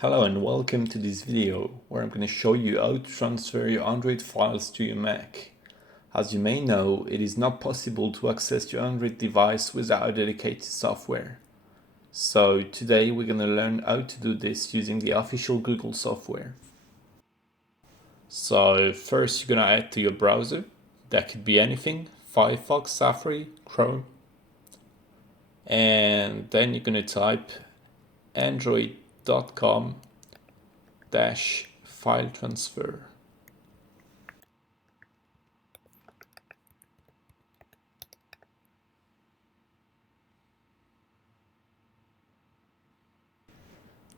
Hello and welcome to this video where I'm going to show you how to transfer your Android files to your Mac. As you may know, it is not possible to access your Android device without a dedicated software. So today we're going to learn how to do this using the official Google software. So first you're going to add to your browser. That could be anything: Firefox, Safari, Chrome. And then you're going to type android.com-file transfer.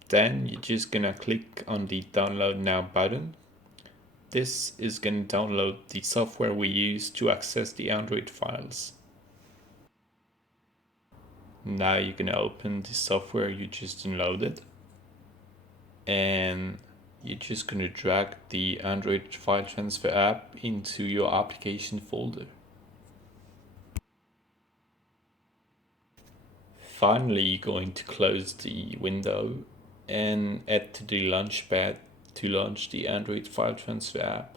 Then you're just gonna click on the download now button. This is gonna download the software we use to access the Android files. Now you're gonna open the software you just downloaded and you're just gonna drag the Android file transfer app into your application folder. Finally, you're going to close the window and add to the Launchpad to launch the Android file transfer app.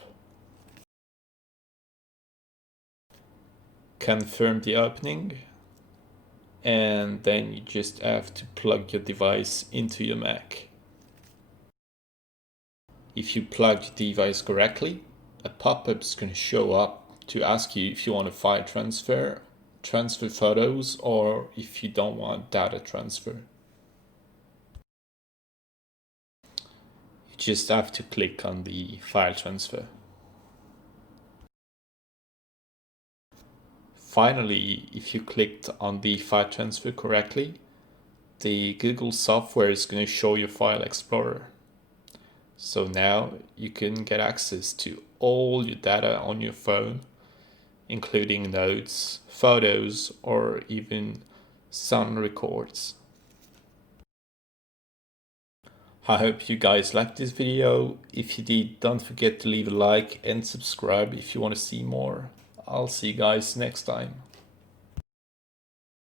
Confirm the opening, and then you just have to plug your device into your Mac. If you plug the device correctly, a pop-up is going to show up to ask you if you want a file transfer photos, or if you don't want data transfer. You just have to click on the file transfer. Finally, if you clicked on the file transfer correctly, the Google software is going to show your File Explorer. So now you can get access to all your data on your phone, including notes, photos, or even sound records. I hope you guys liked this video. If you did, don't forget to leave a like and subscribe if you want to see more. I'll see you guys next time.